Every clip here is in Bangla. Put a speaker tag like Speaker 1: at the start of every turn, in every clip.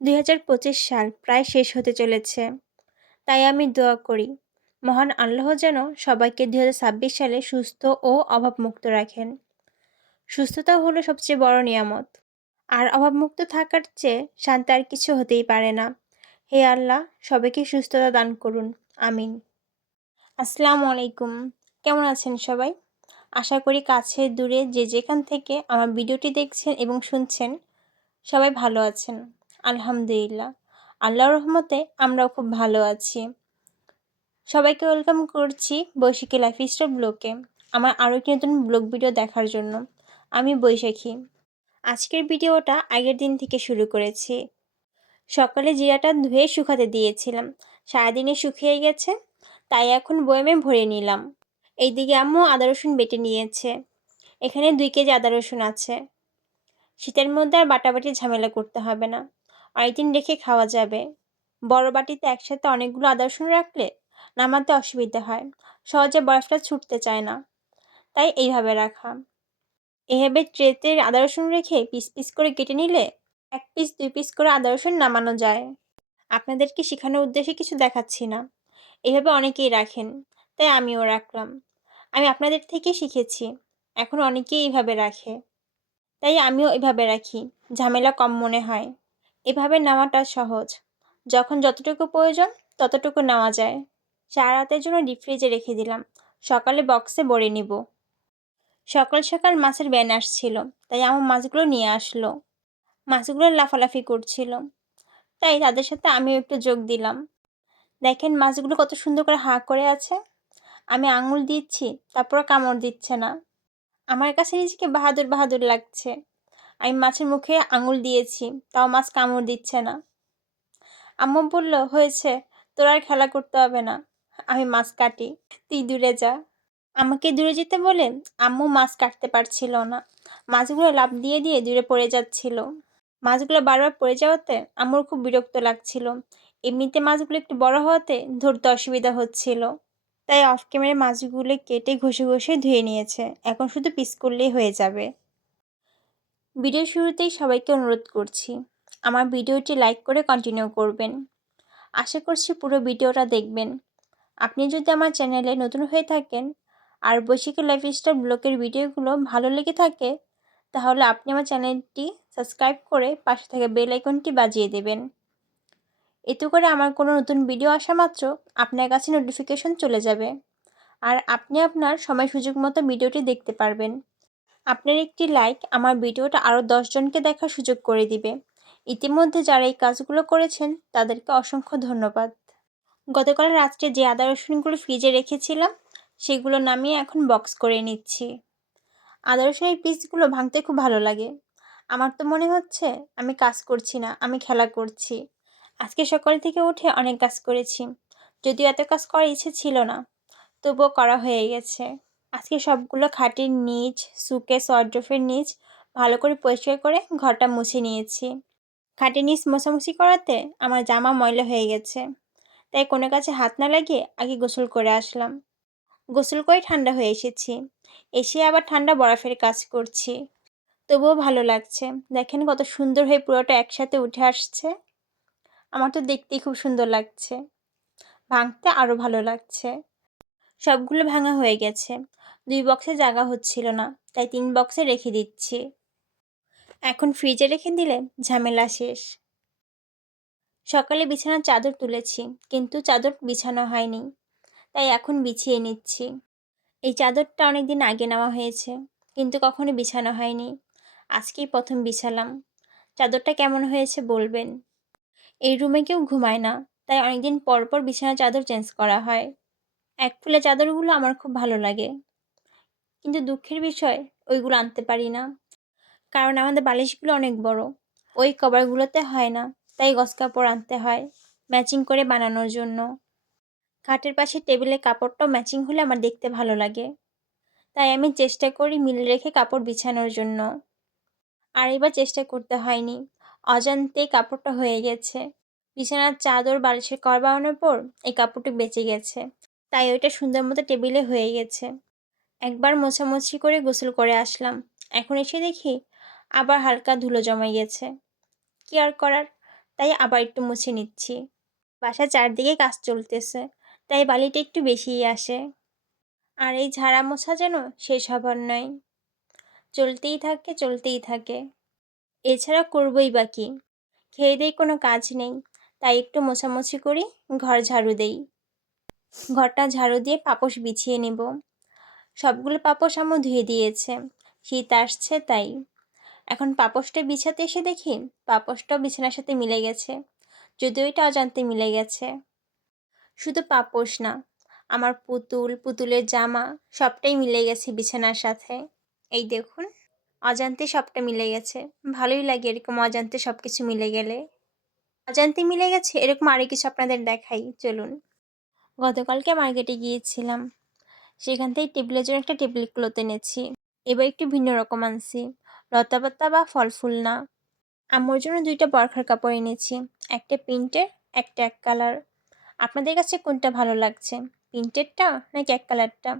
Speaker 1: দুই হাজার পঁচিশ সাল প্রায় শেষ হতে চলেছে। তাই আমি দোয়া করি, মহান আল্লাহ যেন সবাইকে দুই হাজার ছাব্বিশ সালে সুস্থ ও অভাবমুক্ত রাখেন। সুস্থতা হলো সবচেয়ে বড় নিয়ামত। আর অভাবমুক্ত থাকার চেয়ে শান্তি আর কিছু হতেই পারে না। হে আল্লাহ, সবাইকে সুস্থতা দান করুন। আমিন। আসসালামু আলাইকুম। কেমন আছেন সবাই? আশা করি কাছে দূরে যে যেখান থেকে আমার ভিডিওটি দেখছেন এবং শুনছেন, সবাই ভালো আছেন। আলহামদুলিল্লাহ। আল্লাহ রহমতে আমরাও খুব ভালো আছি। সবাইকে ওয়েলকাম করছি বৈশাখী লাইফ স্টাইল ব্লগে আমার আরও একটি নতুন ব্লগ ভিডিও দেখার জন্য। আমি বৈশাখী। আজকের ভিডিওটা আগের দিন থেকে শুরু করেছি। সকালে জিরাটা ধুয়ে শুকাতে দিয়েছিলাম। সারাদিনে শুকিয়ে গেছে, তাই এখন বয়মে ভরে নিলাম। এইদিকে আম্মু আদা রসুন বেটে নিয়েছে। এখানে দুই কেজি আদা রসুন আছে। শীতের মধ্যে আর বাটাবাটি ঝামেলা করতে হবে না। অনেকদিন রেখে খাওয়া যাবে। বড় বাটিতে একসাথে অনেকগুলো আদা রসুন রাখলে নামাতে অসুবিধা হয়। সহজে বরফটা ছুটতে চায় না। তাই এইভাবে রাখা। এভাবে ট্রেতে আদা রসুন রেখে পিস পিস করে কেটে নিলে এক পিস, দুই পিস করে আদা রসুন নামানো যায়। আপনাদেরকে শেখানোর উদ্দেশ্যে কিছু দেখাচ্ছি না। এভাবে অনেকেই রাখেন, তাই আমিও রাখলাম। আমি আপনাদের থেকে শিখেছি, এখন অনেকেই এইভাবে রাখে। তাই আমিও এভাবে রাখি, ঝামেলা কম মনে হয়। এভাবে নেওয়াটা সহজ। যখন যতটুকু প্রয়োজন, ততটুকু নেওয়া যায়। চা রাতের জন্য ডিপ ফ্রিজে রেখে দিলাম। সকালে বক্সে ভরে নিব। সকাল সকাল মাছের ব্যান আসছিল, তাই আমার মাছগুলো নিয়ে আসলো। মাছগুলো লাফালাফি করছিল। তাই তাদের সাথে আমিও একটু যোগ দিলাম। দেখেন মাছগুলো কত সুন্দর করে হাঁ করে আছে। আমি আঙুল দিচ্ছি তারপর কামড় দিচ্ছে না। আমার কাছে নিজেকে বাহাদুর বাহাদুর লাগছে। আমি মাছের মুখে আঙুল দিয়েছি, তাও মাছ কামড় দিচ্ছে না। আম্মু বলল, হয়েছে, তোর আর খেলা করতে হবে না, আমি মাছ কাটি, তুই দূরে যা। আমাকে দূরে যেতে বলে আম্মু মাছ কাটতে পারছিল না। মাছগুলো লাভ দিয়ে দিয়ে দূরে পড়ে যাচ্ছিল। মাছগুলো বারবার পড়ে যাওয়াতে আম্মুর খুব বিরক্ত লাগছিল। এমনিতে মাছগুলো একটু বড় হওয়াতে ধরতে অসুবিধা হচ্ছিল। তাই অফ ক্যামেরা মাছগুলো কেটে ঘষে ঘষে ধুয়ে নিয়েছে। এখন শুধু পিস করলেই হয়ে যাবে। ভিডিও শুরুতেই সবাইকে অনুরোধ করছি, আমার ভিডিওটি লাইক করে কন্টিনিউ করবেন। আশা করছি পুরো ভিডিওটা দেখবেন। আপনি যদি আমার চ্যানেলে নতুন হয়ে থাকেন আর বৈশাখী লাইফস্টাইল ব্লগের ভিডিওগুলো ভালো লেগে থাকে, তাহলে আপনি আমার চ্যানেলটি সাবস্ক্রাইব করে পাশে থাকা বেল আইকনটি বাজিয়ে দেবেন। এতে করে আমার কোনো নতুন ভিডিও আসা মাত্র আপনার কাছে নোটিফিকেশন চলে যাবে। আর আপনি আপনার সময় সুযোগ মতো ভিডিওটি দেখতে পারবেন। আপনার একটি লাইক আমার ভিডিওটা আরও দশজনকে দেখার সুযোগ করে দিবে। ইতিমধ্যে যারা এই কাজগুলো করেছেন, তাদেরকে অসংখ্য ধন্যবাদ। গতকাল রাত্রে যে আদা রসুনগুলো ফ্রিজে রেখেছিলাম, সেগুলো নামিয়ে এখন বক্স করে নিচ্ছি। আদা রসুনের পিসগুলো ভাঙতে খুব ভালো লাগে। আমার তো মনে হচ্ছে, আমি কাজ করছি না, আমি খেলা করছি। আজকে সকাল থেকে উঠে অনেক কাজ করেছি, যদিও এত কাজ করার ইচ্ছে ছিল না, তবুও করা হয়ে গেছে। আজকে সবগুলো খাটের নিচ সুকে সড্রফের নিচ ভালো করে পরিষ্কার করে ঘরটা মুছে নিয়েছি। খাটের নিচ মোছামুছি করাতে আমার জামা ময়লা হয়ে গেছে। তাই কোনো কাছে হাত না লাগিয়ে আগে গোসল করে আসলাম। গোসল করে ঠান্ডা হয়ে এসেছি। এসে আবার ঠান্ডা বরফের কাজ করছি। তবুও ভালো লাগছে। দেখেন কত সুন্দর হয়ে পুরোটা একসাথে উঠে আসছে। আমার তো দেখতেই খুব সুন্দর লাগছে। ভাঙতে আরও ভালো লাগছে। সবগুলো ভাঙা হয়ে গেছে। দুই বক্সে জায়গা হচ্ছিল না, তাই তিন বক্সে রেখে দিচ্ছি। এখন ফ্রিজে রেখে দিলে ঝামেলা শেষ। সকালে বিছানার চাদর তুলেছি, কিন্তু চাদর বিছানো হয়নি, তাই এখন বিছিয়ে নিচ্ছি। এই চাদরটা অনেক দিন আগে নেওয়া হয়েছে, কিন্তু কখনো বিছানো হয়নি। আজকেই প্রথম বিছালাম। চাদরটা কেমন হয়েছে বলবেন? এই রুমে কেউ ঘুমায় না, তাই অনেকদিন পর পর বিছানার চাদর চেঞ্জ করা হয়। এক ফুলে চাদরগুলো আমার খুব ভালো লাগে। কিন্তু দুঃখের বিষয় ওইগুলো আনতে পারি না। কারণ আমাদের বালিশগুলো অনেক বড়, ওই কভারগুলোতে হয় না, তাই গস কাপড় আনতে হয়, ম্যাচিং করে বানানোর জন্য। খাটের পাশে টেবিলে কাপড়টাও ম্যাচিং হলে আমার দেখতে ভালো লাগে। তাই আমি চেষ্টা করি মিল রেখে কাপড় বিছানোর জন্য। আর এবার চেষ্টা করতে হয়নি, অজান্তে কাপড়টা হয়ে গেছে। বিছানার চাদর, বালিশের কর বানানোর পর এই কাপড়টি বেঁচে গেছে, তাই ওইটা সুন্দর মতো টেবিলে হয়ে গেছে। একবার মোছামুছি করে গোসল করে আসলাম। এখন এসে দেখি আবার হালকা ধুলো জমে গেছে কি আর করার? তাই আবার একটু মুছে নিচ্ছি। বাসার চারদিকে কাজ চলতেছে, তাই বালিটা একটু বেশিই আসে। আর এই ঝাড়া মোছা যেন শেষ হবার নয়। চলতেই থাকে চলতেই থাকে। এছাড়া করবই বা কি? খেয়ে দেই কোনো কাজ নেই, তাই একটু মোছামুছি করি, ঘর ঝাড়ু দেই। ঘরটা ঝাড়ু দিয়ে পাপোশ বিছিয়ে নেব। সবগুলো পাপোশ আমও ধুয়ে দিয়েছে। শীত আসছে তাই। এখন পাপোশটা বিছাতে এসে দেখি পাপোশটাও বিছানার সাথে মিলে গেছে। যদিও এটা অজান্তে মিলে গেছে। শুধু পাপোশ না, আমার পুতুল, পুতুলের জামা, সবটাই মিলে গেছে বিছানার সাথে। এই দেখুন, অজান্তে সবটা মিলে গেছে। ভালোই লাগে এরকম অজান্তে সব কিছু মিলে গেলে। অজান্তে মিলে গেছে, এরকম আরও কিছু আপনাদের দেখাই। চলুন। গতকালকে মার্কেটে গিয়েছিলাম। সেখান থেকে টেবিলের জন্য একটা টেবিল ক্লথ এনেছি। এবার একটু ভিন্ন রকম আনছি। লতাপাতা বা ফল ফুল না আমার জন্য দুইটা বরখার কাপড় এনেছি। একটা প্রিন্টের, একটা এক কালার। আপনাদের কাছে কোনটা ভালো লাগছে? প্রিন্টেরটা নাকি এক কালারটা?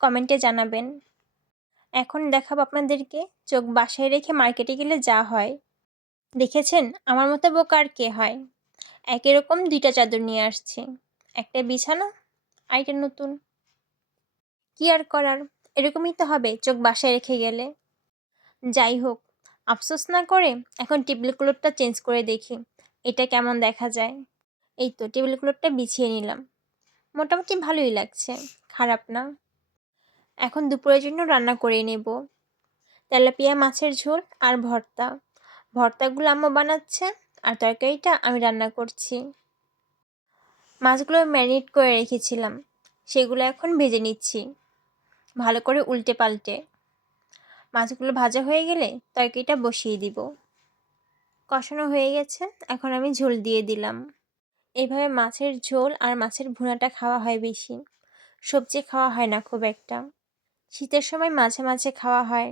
Speaker 1: কমেন্টে জানাবেন। এখন দেখাবো আপনাদেরকে চোখ বাসায় রেখে মার্কেটে গেলে যা হয়। দেখেছেন? আমার মতো বোকা আর কে হয়? একই রকম দুইটা চাদর নিয়ে আসছি। একটা বিছানা, আরেকটা নতুন। কি আর করার? এরকমই তো হবে, চোখ বাসায় রেখে গেলে। যাই হোক, আফসোস না করে এখন টেবিল ক্লথটা চেঞ্জ করে দেখি, এটা কেমন দেখা যায়। এই তো, টেবিল ক্লথটা বিছিয়ে নিলাম। মোটামুটি ভালোই লাগছে, খারাপ না। এখন দুপুরের জন্য রান্না করে নেব। তেলাপিয়া মাছের ঝোল আর ভর্তা। ভর্তাগুলো আম্মু বানাচ্ছে আর তরকারিটা আমি রান্না করছি। মাছগুলো ম্যারিনেট করে রেখেছিলাম, সেগুলো এখন ভেজে নিচ্ছি। ভালো করে উল্টে পাল্টে। মাছগুলো ভাজা হয়ে গেলে তরকারিটা বসিয়ে দিব। কষানো হয়ে গেছে, এখন আমি ঝোল দিয়ে দিলাম। এইভাবে মাছের ঝোল আর মাছের ভুনাটা খাওয়া হয় বেশি। সবজি খাওয়া হয় না খুব একটা। শীতের সময় মাঝে মাঝে খাওয়া হয়।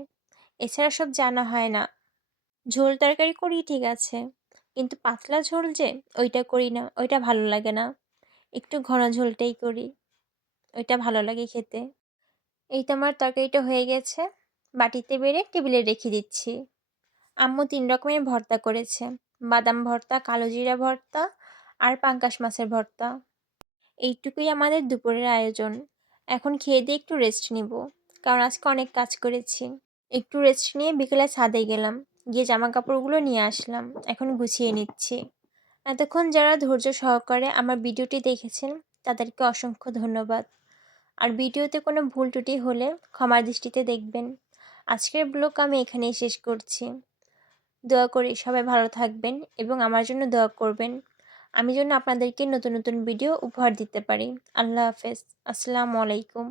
Speaker 1: এছাড়া সব জানা হয় না। ঝোল তরকারি করি ঠিক আছে, কিন্তু পাতলা ঝোল যে ওইটা করি না, ওইটা ভালো লাগে না। একটু ঘন ঝোলটাই করি, ওইটা ভালো লাগে খেতে। এই তো আমার তরকারিটা হয়ে গেছে। বাটিতে বেড়ে টেবিলে রেখে দিচ্ছি। আম্মু তিন রকমের ভর্তা করেছে। বাদাম ভর্তা, কালো জিরা ভর্তা আর পাঙ্কাশ মাছের ভর্তা। এইটুকুই আমাদের দুপুরের আয়োজন। এখন খেয়ে দিয়ে একটু রেস্ট নিব। কারণ আজকে অনেক কাজ করেছি। একটু রেস্ট নিয়ে বিকেলে ছাদে গেলাম। গিয়ে জামা কাপড়গুলো নিয়ে আসলাম। এখন গুছিয়ে নিচ্ছি। এতক্ষণ যারা ধৈর্য সহকারে আমার ভিডিওটি দেখেছেন, তাদেরকে অসংখ্য ধন্যবাদ। আর ভিডিওতে কোনো ভুল টুটি হলে ক্ষমার দৃষ্টিতে দেখবেন। আজকের ব্লগ আমি এখানেই শেষ করছি। দোয়া করি সবাই ভালো থাকবেন এবং আমার জন্য দোয়া করবেন। আমি যেন আপনাদেরকে নতুন নতুন ভিডিও উপহার দিতে পারি। আল্লাহ হাফেজ। আসসালামু আলাইকুম।